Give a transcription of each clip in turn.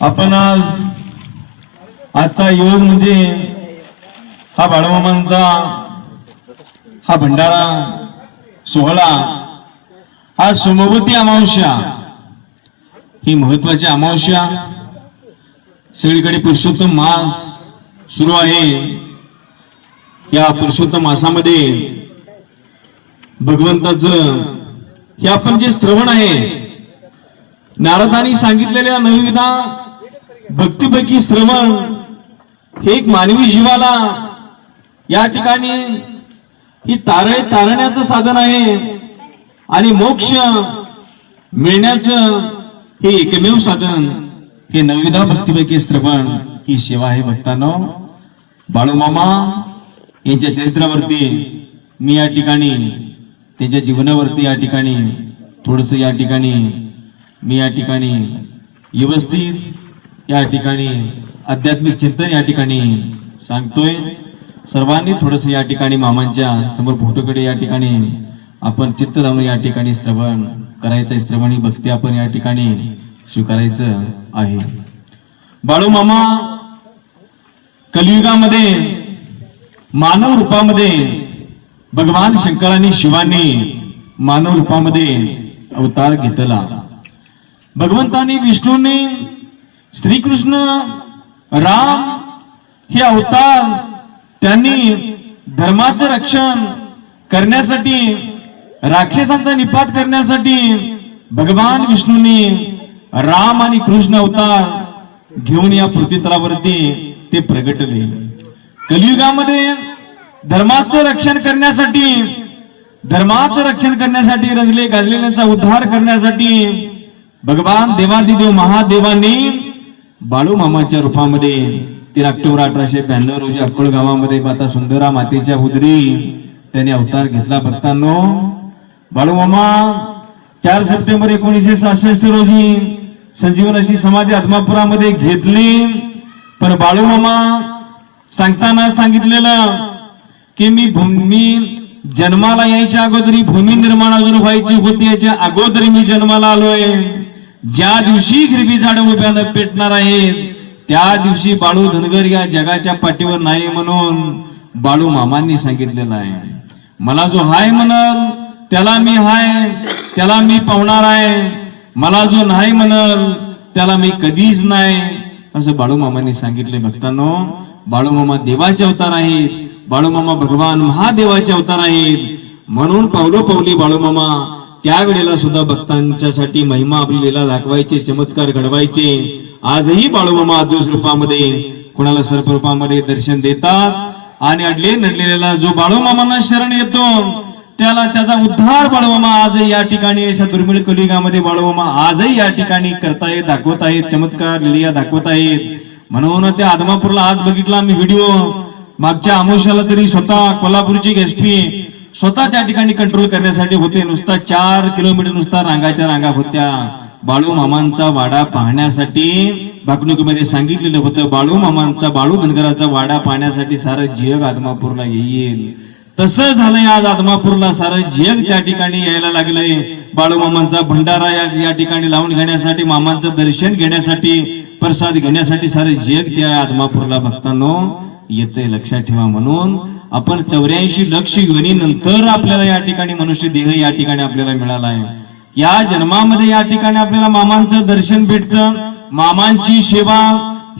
आपण आजचा योग म्हणजे हा बाळूमामांचा हा भंडारा सोहळा, हा सोमवती अमावस्या, ही महत्वाची अमावस्या. सगळीकडे पुरुषोत्तम मास सुरू आहे. या पुरुषोत्तम मासामध्ये भगवंताचं हे आपण जे श्रवण आहे, नारदांनी सांगितलेल्या नवविधा भक्तीपैकी श्रवण हे एक मानवी जीवाला या ठिकाणी ही तारण्याचं साधन आहे आणि मोक्ष मिळण्याचं हे एकमेव साधन. हे नवविधा भक्तीपैकी श्रवण ही सेवा आहे. भक्तांनो, बाळूमामा यांच्या चरित्रावरती मी या ठिकाणी, त्यांच्या जीवनावरती या ठिकाणी थोडस या ठिकाणी मी या ठिकाणी व्यवस्थित या ठिकाणी आध्यात्मिक चिंतन या ठिकाणी सांगतोय. सर्वांनी थोडस या ठिकाणी मामांच्या समोर फोटोकडे या ठिकाणी आपण चित्त लावून या ठिकाणी श्रवण करायचं. श्रवण ही भक्ती आपण या ठिकाणी स्वीकारायचं आहे. बाळूमामा कलियुगामध्ये मानव रूपामध्ये भगवान शंकरांनी शिवानी मानव रूपामध्ये अवतार घेतला. भगवंतांनी विष्णूंनी श्रीकृष्ण राम हे अवतार त्यांनी धर्माचं रक्षण करण्यासाठी, राक्षसांचा निपात करण्यासाठी भगवान विष्णूंनी राम आणि कृष्ण अवतार घेऊन या पृथ्वीतलावरती ते प्रगटले. कलियुगामध्ये धर्माचं रक्षण करण्यासाठी रंगले गाजलेल्यांचा उद्धार करण्यासाठी भगवान देवादिदेव महादेवांनी बाळूमामाच्या रूपामध्ये 13 ऑक्टोबर 1892 रोजी अक्कोळ गावामध्ये माता सुंदरा मातेच्या उदरी त्याने अवतार घेतला. भक्तांनो, बाळूमामा 4 सप्टेंबर 1966 रोजी संजीवन अशी समाधी आदमापुरामध्ये घेतली. पण बाळूमामा सांगताना सांगितलेलं की मी जन्माला यायच्या अगोदरी भूमी निर्माण अजून व्हायची होती, याच्या अगोदर मी जन्माला आलोय. ज्या दिवशी हिरवी झाडं उभ्यानं पेटणार आहेत त्या दिवशी बाळू धनगर या जगाच्या पाठीवर नाही म्हणून बाळू मामांनी सांगितलेलं आहे. मला जो हाय म्हणल त्याला मी हाय, त्याला मी पावणार आहे. मला जो नाही म्हणल त्याला मी कधीच नाही, असं बाळू मामांनी सांगितले. भक्तांनो, बाळूमामा देवाचे अवतार आहेत. बाळूमामा भगवान महादेवाचे अवतार आहेत. म्हणून पावलोपावली बाळूमामा त्यावेळेला सुद्धा भक्तांच्यासाठी महिमा आपली लीला दाखवायचे, चमत्कार घडवायचे. आजही बाळूमामा अदृश्य रूपामध्ये कोणाला सर्प रूपामध्ये दर्शन देतात आणि अडले नडलेला जो बाळूमामांना शरण येतो त्याला त्याचा उद्धार बाळूमामा आजही या ठिकाणी अशा दुर्मिळ कलियुगामध्ये बाळूमामा आजही या ठिकाणी करतायत, दाखवत आहेत, चमत्कार लीला दाखवत आहेत. म्हणून त्या आदमापूरला आज बघितला मी व्हिडिओ. मागच्या अमावस्याला तरी स्वतः कोल्हापूरची एसपी स्वतः त्या ठिकाणी कंट्रोल करण्यासाठी होते. नुसता 4 किलोमीटर नुसता रांगाच्या रांगा होत्या बाळूमामांचा वाडा पाहण्यासाठी. भाकणुकीमध्ये सांगितलेलं होतं बाळूमामांचा, बाळू धनगराचा वाडा पाहण्यासाठी सारं जग आदमापूरला येईल. तसं झालंय. आज आदमापूरला सारं जग त्या ठिकाणी यायला लागलंय. बाळूमामांचा भंडारा या ठिकाणी लावून घेण्यासाठी, मामांचं दर्शन घेण्यासाठी, प्रसाद घेण्यासाठी सारं जग त्या आदमापूरला भक्तांनो येते. लक्षात ठेवा. म्हणून आपण 84 लक्ष योनीनंतर आपल्याला या ठिकाणी मनुष्य देह या ठिकाणी आपल्याला मिळाला आहे. या जन्मामध्ये या ठिकाणी आपल्याला मामांचं दर्शन भेटतं, मामांची सेवा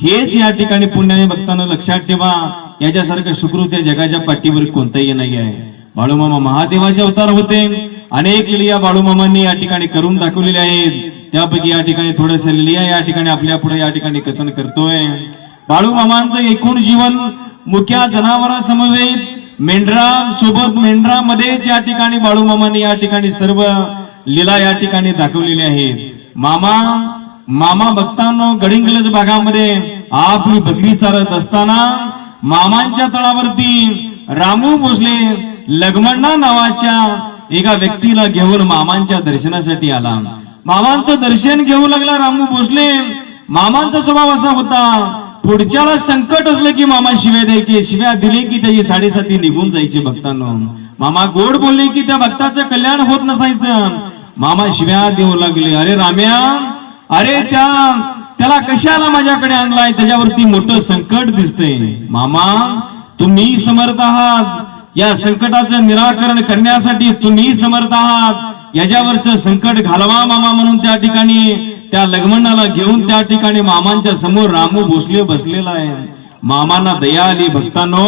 हेच या ठिकाणी पुण्याने भक्तांना लक्षात ठेवा. याच्यासारखं सुकृत या जगाच्या पाठीवर कोणताही नाही आहे. बाळूमामा महादेवाचे अवतार होते. अनेक लीला बाळूमामांनी या ठिकाणी करून दाखवलेल्या आहेत. त्यापैकी या ठिकाणी थोडस लीला या ठिकाणी आपल्या पुढे या ठिकाणी कथन करतोय. बाळूमामांचं एकूण जीवन मुख्या जनावरांसमवेत मेंढरा सोबत मेंढरामध्येच या ठिकाणी बाळूमामांनी या ठिकाणी सर्व लीला या ठिकाणी दाखवलेल्या आहेत. मामा भक्तांनो, गडिंगलज भागामध्ये आपली बकरी चारत असताना मामांच्या तळावरती रामू भोसले लग्मण्णा नावाच्या एका व्यक्तीला घेऊन मामांच्या दर्शनासाठी आला. मामांचं दर्शन घेऊ लागला रामू भोसले. मामांचा स्वभाव असा होता, पुढच्याला संकट असलं की मामा शिव्या द्यायचे, शिव्या दिले की त्याची 7.5 निघून जायचे. भक्तांनो, मामा गोड बोलले की त्या भक्ताचं कल्याण होत नसायचं. मामा शिव्या देऊ लागले. अरे राम्या, अरे त्याला कशाला माझ्याकडे आणलाय, त्याच्यावरती मोठं संकट दिसतंय. मामा तुम्ही समर्थ आहात, या संकटाचं निराकरण करण्यासाठी तुम्ही समर्थ आहात, याच्यावरचं संकट घालवा मामा म्हणून त्या ठिकाणी त्या लग्मणाला घेऊन त्या ठिकाणी मामांच्या समोर रामू भोसले बसलेला आहे. मामांना दया आली भक्तांनो,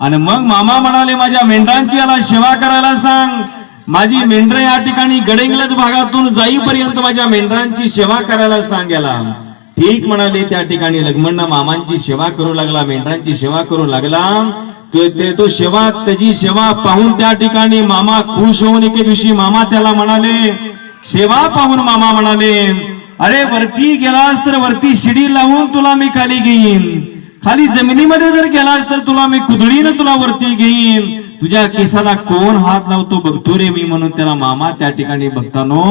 आणि मग मामा म्हणाले माझ्या मेंढरांची याला सेवा करायला सांग, माझी मेंढर या ठिकाणी गडिंग्लज भागातून जाईपर्यंत माझ्या मेंढरांची सेवा करायला सांग याला. ठीक म्हणाले. त्या ठिकाणी लक्ष्मण मामांची सेवा करू लागला, मेंढरांची सेवा करू लागला. तो सेवा त्याची सेवा पाहून त्या ठिकाणी मामा खुश होऊन एके दिवशी मामा त्याला म्हणाले, सेवा पाहून मामा म्हणाले, अरे वरती गेलास तर वरती शिडी लावून तुला मी खाली घेईन, खाली जमिनीमध्ये जर गेलास तर तुला मी कुदळीनं तुला वरती घेईन, तुझ्या केसाला कोण हात लावतो बघतो रे मी, म्हणून त्याला मामा त्या ठिकाणी बघतानो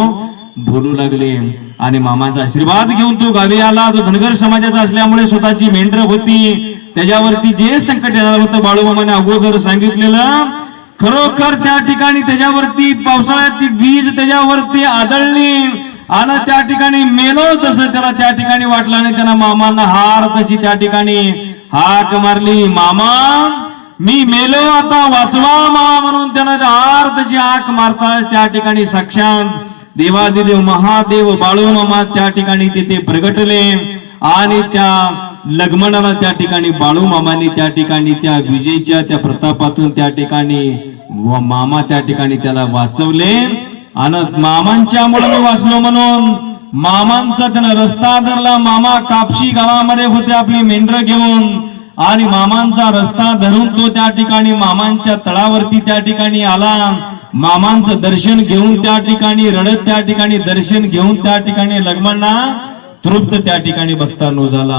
बोलू लागले. आणि मामाचा आशीर्वाद घेऊन तो गावी आला. जो धनगर समाजाचा असल्यामुळे स्वतःची मेंढर होती, त्याच्यावरती जे संकट येणार होतं बाळूमामाने अगोदर सांगितलेलं, खरोखर त्या ठिकाणी त्याच्यावरती पावसाळ्यात वीज त्याच्यावरती आदळली आणि त्या ठिकाणी मेलो तसं त्याला त्या ठिकाणी वाटलं. आणि त्याला मामांना हार तशी त्या ठिकाणी हाक मारली, मामा मी मेलो आता वाचवा मामा म्हणून त्यानं हार तशी हाक मारताच त्या ठिकाणी साक्षात देवादिदेव महादेव बाळूमामा त्या ठिकाणी तिथे प्रगटले. आणि त्या लग्मणाला त्या ठिकाणी बाळूमामांनी त्या ठिकाणी त्या विजेच्या त्या प्रतापातून त्या ठिकाणी मामा त्या ठिकाणी त्याला वाचवले. आणि मामांच्या मुळे मी वाचलो म्हणून मामांचा त्यानं रस्ता धरला. मामा कापशी गावामध्ये होते आपली मेंढर घेऊन, आणि मामांचा रस्ता धरून तो त्या ठिकाणी मामांच्या तळावरती त्या ठिकाणी आला. मामांचं दर्शन घेऊन त्या ठिकाणी रडत त्या ठिकाणी दर्शन घेऊन त्या ठिकाणी लग्मणा तृप्त त्या ठिकाणी भक्तांनो झाला.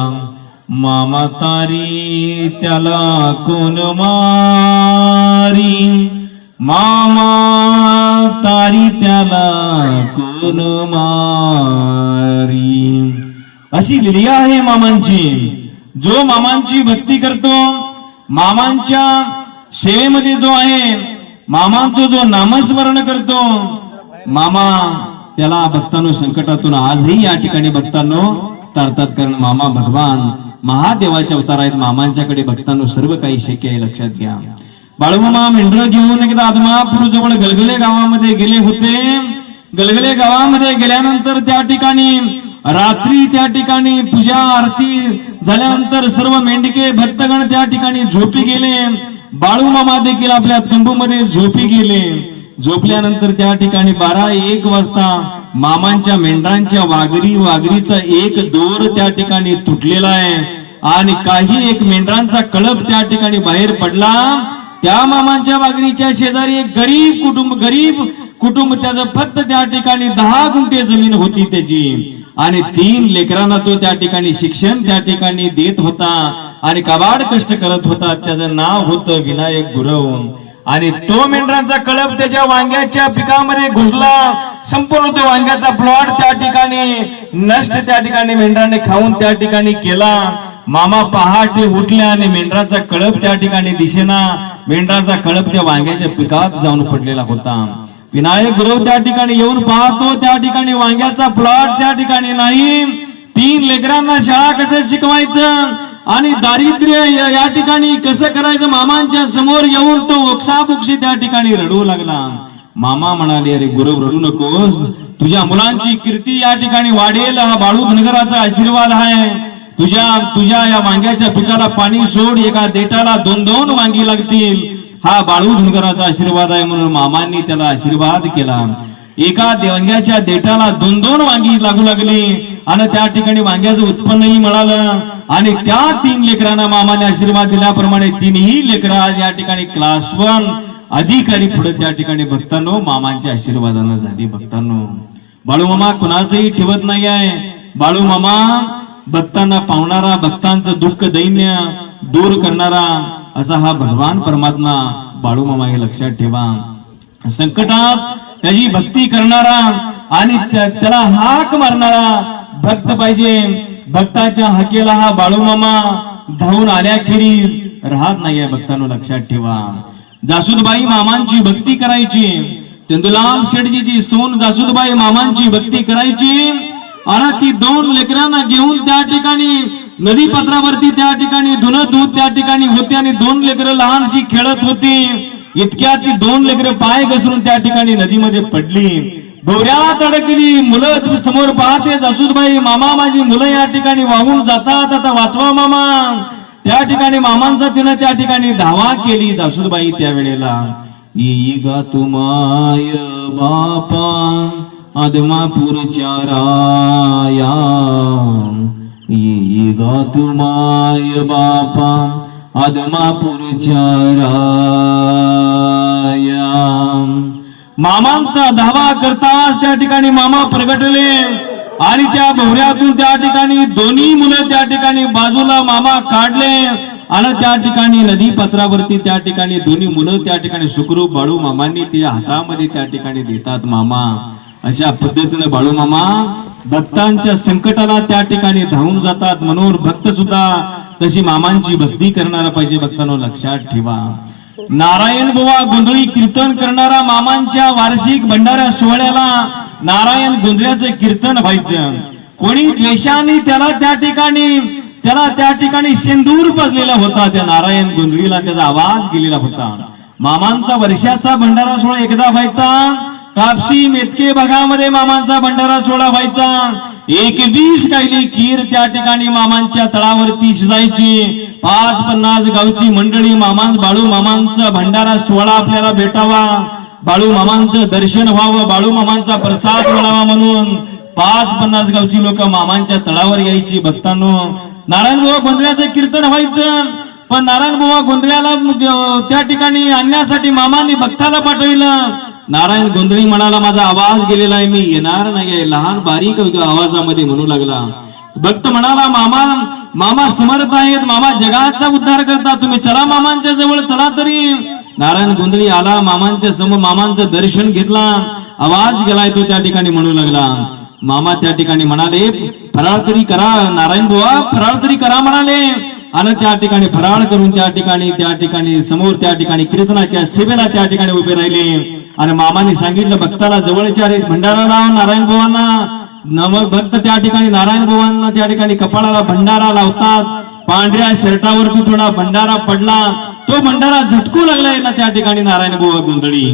मामा तारी त्याला कोण मारी, मामा तारी त्याला कोण मारी, अशी लीला आहे मामांची. जो मामांची भक्ती करतो, मामांच्या सेवेमध्ये जो आहे, मामांचं जो नामस्मरण करतो, मामा त्याला भक्तांनो संकटातून आजही या ठिकाणी भक्तांनो तरतात. कारण मामा भगवान महादेवाचे अवतार आहेत. मामांच्याकडे भक्तांनो सर्व काही शक्य आहे, लक्षात घ्या. बाळूमामा मेंढर घेऊन एकदा आदमापूर जवळ गलगले गावामध्ये गेले होते. गलगले गावामध्ये गेल्यानंतर त्या ठिकाणी रात्री त्या ठिकाणी पूजा आरती झाल्यानंतर सर्व मेंढके भक्तगण त्या ठिकाणी झोपी गेले. बाळूमामा देखील आपल्या तंबूमध्ये झोपी गेले. झोपल्यानंतर त्या ठिकाणी 12-1 वाजता मामांच्या मेंढरांच्या वाघरीचा एक दोर त्या ठिकाणी तुटलेला आहे, आणि काही एक मेंढरांचा कळप त्या ठिकाणी बाहेर पडला. त्या मामांच्या वाघरीच्या शेजारी एक गरीब कुटुंब त्याचं फक्त त्या ठिकाणी 10 गुंठे जमीन होती त्याची, आणि 3 लेकरांना तो त्या ठिकाणी शिक्षण त्या ठिकाणी देत होता आणि कबाड कष्ट करत होता. त्याचं नाव होतं विनायक गुरव. आणि तो मेंढरांचा कळप त्याच्या वांग्याच्या पिकामध्ये घुसला. संपूर्ण तो वांग्याचा प्लॉट त्या ठिकाणी नष्ट त्या ठिकाणी मेंढराने खाऊन त्या ठिकाणी केला. मामा पहाटे उठले आणि मेंढराचा कळप त्या ठिकाणी दिसेना. मेंढराचा कळप त्या वांग्याच्या पिकात जाऊन पडलेला होता. विनायक गुरव त्या ठिकाणी येऊन पाहतो, त्या ठिकाणी वांग्याचा प्लॉट त्या ठिकाणी नाही. 3 लेकरांना शाळा कसं शिकवायचं आणि दारिद्र्य या ठिकाणी कसं करायचं, मामांच्या समोर येऊन तो ओक्साबोक्शी त्या ठिकाणी रडू लागला. मामा म्हणाले, अरे गुरव रडू नकोस, तुझ्या मुलांची कीर्ती या ठिकाणी वाढेल, हा बाळू धनगराचा आशीर्वाद आहे. तुझ्या या वांग्याच्या पिकाला पाणी सोड, एका देठाला 2-2 वांगी लागतील, हा बाळू धनगराचा आशीर्वाद आहे. म्हणून मामांनी त्याला आशीर्वाद केला. एका वांग्याच्या देठाला 2-2 वांगी लागू लागली आणि त्या ठिकाणी वांग्याचं उत्पन्नही मिळालं. आणि त्या 3 लेकरांना मामाने आशीर्वाद दिल्याप्रमाणे 3ही लेकरं आज या ठिकाणी क्लास 1 अधिकारी पुढे त्या ठिकाणी भक्तांनो मामांच्या आशीर्वादानं झाली. भक्तांनो बाळूमामा कुणाचंही ठेवत नाही आहे. बाळूमामा भक्तांना पावणारा, भक्तांचं दुःख दैन्य दूर करणारा असा हा भगवान परमात्मा बाळूमामा, हे लक्षात ठेवा. संकटात त्याची भक्ती करणारा आणि त्याला हाक मारणारा भक्त पाहिजे. भक्ताच्या हाकेला हा बाळूमामा धावून आल्याखेरीज राहत नाहीये. भक्तांनो लक्षात ठेवा. जासूदबाई मामांची भक्ती करायची. चंदूलाल शेठजीची सून जासूदबाई मामांची भक्ती करायची. आणि ती 2 लेकरांना घेऊन त्या ठिकाणी नदी पात्रावरती त्या ठिकाणी धुणं दूध त्या ठिकाणी होते आणि 2 लेकरं लहानशी खेळत होती. इतक्या ती 2 लेकरं पाय घसरून त्या ठिकाणी नदीमध्ये पडली. भोवऱ्यात अडकली. मुलं समोर पाहते जासूदबाई, मामा माझी मुलं या ठिकाणी वाहून जातात, आता वाचवा मामा. त्या ठिकाणी मामांचा तिनं त्या ठिकाणी धावा केली. जासूदबाई त्यावेळेला येई गा तुमाय बापा आदमापूरच्या राया, येई गा तुमाय बापा आदमापूरच्या राया. मामांचा धावा करताच त्या ठिकाणी मामा प्रगटले आणि त्या भोवऱ्यातून त्या ठिकाणी दोन्ही मुलं त्या ठिकाणी बाजूला मामा काढले आणि त्या ठिकाणी नदी पात्रावरती त्या ठिकाणी दोन्ही मुलं त्या ठिकाणी सुखरूप बाळू मामांनी तिच्या हातामध्ये त्या ठिकाणी देतात. मामा अशा पद्धतीने बाळू मामा भक्तांच्या संकटाला त्या ठिकाणी धावून जातात. म्हणून भक्त सुद्धा तशी मामांची भक्ती करणारा पाहिजे. भक्तांनो लक्षात ठेवा, नारायण बुवा गोंधळी कीर्तन करणारा मामांच्या वार्षिक भंडारा सोहळ्याला नारायण गोंधळ्याचं कीर्तन व्हायचं. कोणी द्वेषाने त्याला त्या ठिकाणी सिंदूर पजलेला होता. त्या नारायण गोंधळीला त्याचा आवाज गेलेला होता. मामांचा वर्षाचा भंडारा सोहळा एकदा व्हायचा. कापशी मेतके भागामध्ये मामांचा भंडारा सोहळा व्हायचा. 21 कायली खीर त्या ठिकाणी मामांच्या तळावरती शिजायची. 5-50 गावची मंडळी बाळू मामांचा भंडारा सोहळा आपल्याला भेटावा, बाळू मामांचं दर्शन व्हावं, बाळू मामांचा प्रसाद मिळावा म्हणून 5-50 गावची लोक मामांच्या तळावर यायची. भक्तांनो, नारायण बुवा गोंधळ्याचं कीर्तन व्हायचं. पण नारायण बुवा गोंधळ्याला त्या ठिकाणी आणण्यासाठी मामांनी भक्ताला पाठविलं. नारायण गोंधळी म्हणाला, माझा आवाज गेलेला आहे, मी येणार नाही. लहान बारीक आवाजामध्ये म्हणू लागला. भक्त म्हणाला, मामा समर्थ आहेत, मामा जगाचा उद्धार करतात, तुम्ही चला मामांच्या जवळ चला. तरी नारायण गोंधळी आला. मामांच्या समोर मामांचं दर्शन घेतला. आवाज गेलाय तो त्या ठिकाणी म्हणू लागला. मामा त्या ठिकाणी म्हणाले, फराळ तरी करा. नारायण बुवा फराळ तरी करा म्हणाले. आणि त्या ठिकाणी फराळ करून त्या ठिकाणी समोर त्या ठिकाणी कीर्तनाच्या सेवेला त्या ठिकाणी उभे राहिले. आणि मामाने सांगितलं, भक्ताला जवळच्या भंडारा लाव नारायण बुवांना. मग भक्त त्या ठिकाणी नारायण बुवांना त्या ठिकाणी कपाळाला भंडारा लावतात. पांढऱ्या शर्टावरती थोडा भंडारा पडला. तो भंडारा झटकू लागलाय ना त्या ठिकाणी नारायण बुवा गोंधळी.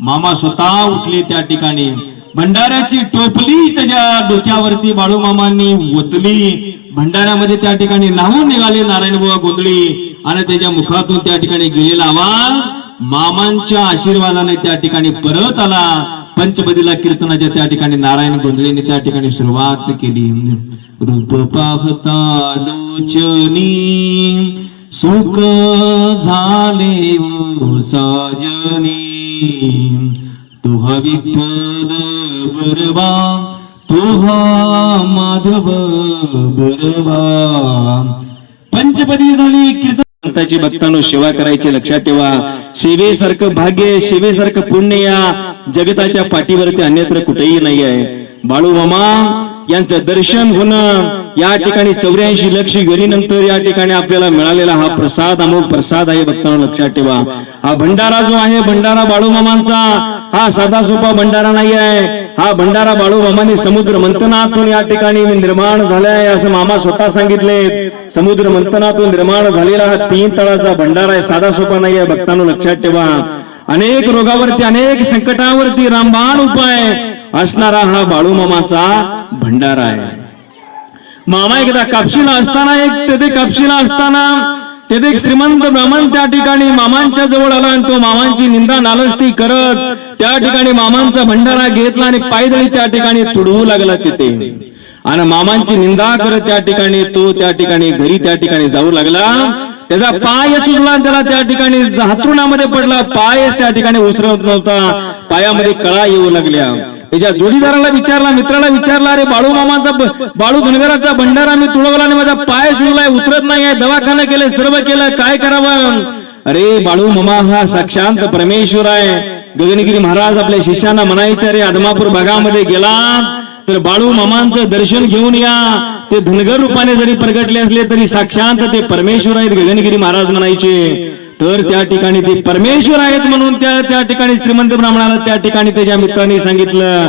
मामा स्वतः उठले. त्या ठिकाणी भंडाऱ्याची टोपली त्याच्या डोक्यावरती बाळू मामांनी ओतली. भंडाऱ्यामध्ये त्या ठिकाणी न्हावून निघाले नारायण बुवा गोंधळी. आणि त्याच्या मुखातून त्या ठिकाणी गेलेला आवाज मामांच्या आशीर्वादाने त्या ठिकाणी परत आला. पंचपदीला कीर्तनाच्या त्या ठिकाणी नारायण गोंधळीने त्या ठिकाणी सुरुवात केली. रूप पाहता लोचनी सुख झाले साजनी, तुहा विठ्ठल बरवा तुहा माधव बरवा. पंचपदी झाली कीर्तन. भक्तांनो सेवा करायची. लक्षात ठेवा, सेवेसारखं भाग्य, सेवेसारखं पुण्य या जगताच्या पाठीवरती अन्यत्र कुठेही नाही आहे. बाळू मामा यांचं दर्शन होणं, या ठिकाणी 84 लक्ष योनीनंतर या ठिकाणी आपल्याला मिळालेला हा प्रसाद अमोघ प्रसाद आहे. भक्तांनो लक्षात ठेवा, हा भंडारा जो आहे भंडारा बाळू मामांचा हा साधा सोपा भंडारा नाही आहे. हा भंडारा बाळू मामांनी समुद्र मंथनातून या ठिकाणी निर्माण झालाय असं मामा स्वतः सांगितले. समुद्र मंथनातून निर्माण झालेला हा 3 तळाचा भंडारा आहे, साधा सोपा नाही आहे. भक्तांनो लक्षात ठेवा, अनेक रोगावरती अनेक संकटावरती रामबाण उपाय असणारा हा बाळू मामाचा भंडारा आहे. मामा एकदा कापशीला असताना तेथे एक श्रीमंत ब्राह्मण त्या ठिकाणी मामांच्या जवळ आला आणि तो मामांची निंदा नालस्ती करत त्या ठिकाणी मामांचा भंडारा घेतला आणि पायदळी त्या ठिकाणी तुडवू लागला तिथे. आणि मामांची निंदा करत त्या ठिकाणी तो त्या ठिकाणी घरी त्या ठिकाणी जाऊ लागला. त्याचा पाय सुजला, त्याला त्या ठिकाणी हातरुणामध्ये पडला. पाय त्या ठिकाणी उसरत नव्हता, पायामध्ये कळा येऊ लागल्या. त्याच्या जोडीदाराला विचारला, मित्राला विचारला, अरे बाळू धनगराचा भंडारा मी तुडवला आणि माझा पाय सुजलाय, उतरत नाही आहे, दवाखाना केलं, सर्व केलं, काय करावं? अरे बाळू मामा हा साक्षात परमेश्वर आहे. गगनगिरी महाराज आपल्या शिष्यांना म्हणायचे, अरे आदमापूर भागामध्ये गेला तर बाळू मामांचं दर्शन घेऊन या. ते धनगर रूपाने जरी प्रगटले असले तरी साक्षात ते परमेश्वर आहेत गगनगिरी महाराज म्हणायचे. तर त्या ठिकाणी ते परमेश्वर आहेत म्हणून त्या ठिकाणी श्रीमंत ब्राह्मणाला त्या ठिकाणी त्याच्या मित्रांनी सांगितलं,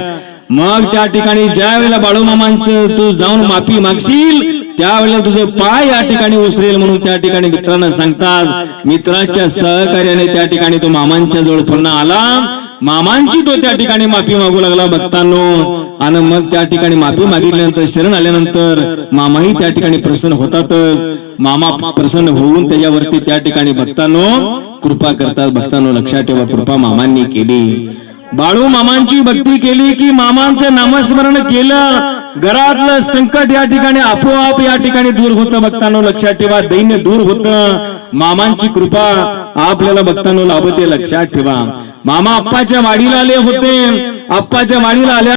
मग त्या ठिकाणी ज्या वेळेला बाळूमामांचं तू जाऊन माफी मागशील त्यावेळेला तुझे पाय या ठिकाणी उसरेल म्हणून त्या ठिकाणी मित्रांना सांगतात. मित्राच्या सहकार्याने त्या ठिकाणी तो मामांच्या जवळ पुन्हा आला. मामांची तो त्या ठिकाणी माफी मागू लागला भक्तांनो. आणि मग त्या ठिकाणी माफी मागितल्यानंतर शरण आल्यानंतर मामाही त्या ठिकाणी प्रसन्न होतातच. मामा प्रसन्न होऊन त्याच्यावरती त्या ठिकाणी भक्तांनो कृपा करतात. भक्तांनो लक्षात ठेवा, कृपा मामांनी केली. बाळू मामांची भक्ती केली की मामांचं नामस्मरण केलं, घरातलं संकट या ठिकाणी आपोआप या ठिकाणी दूर होतं. भक्तांनो लक्षात ठेवा, दैन्य दूर होतं. मामांची कृपा आपल्याला भक्तांनो लाभते. लक्षात ठेवा, मामा आप्पाच्या वाडीला आले होते. आप्पाच्या वाडीला आल्या